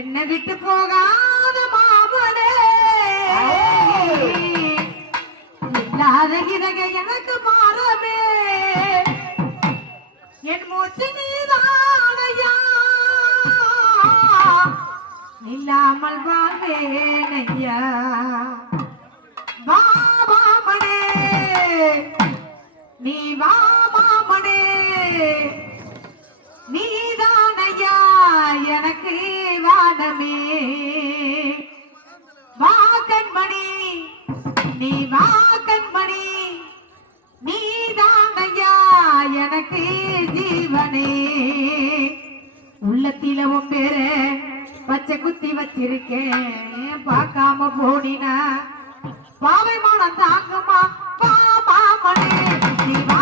என்ன விட்டு போகாத மாமனே இல்லாத இதக எனக்கு மாறமே என் மூச்சு நீதானையா இல்லாமல் வாழ்வேன் ஐயா. வா மாமனே நீ வா மாமனே. நீதானையா எனக்கு வானமே வா கண்மணி நீ வா கண்மணி. நீதானையா எனக்கு ஜீவனே. உள்ளத்தில உன் பேரு பச்சை குத்தி வச்சிருக்கேன். பார்க்காம போனினா பாவை மானம் தாங்குமா நீ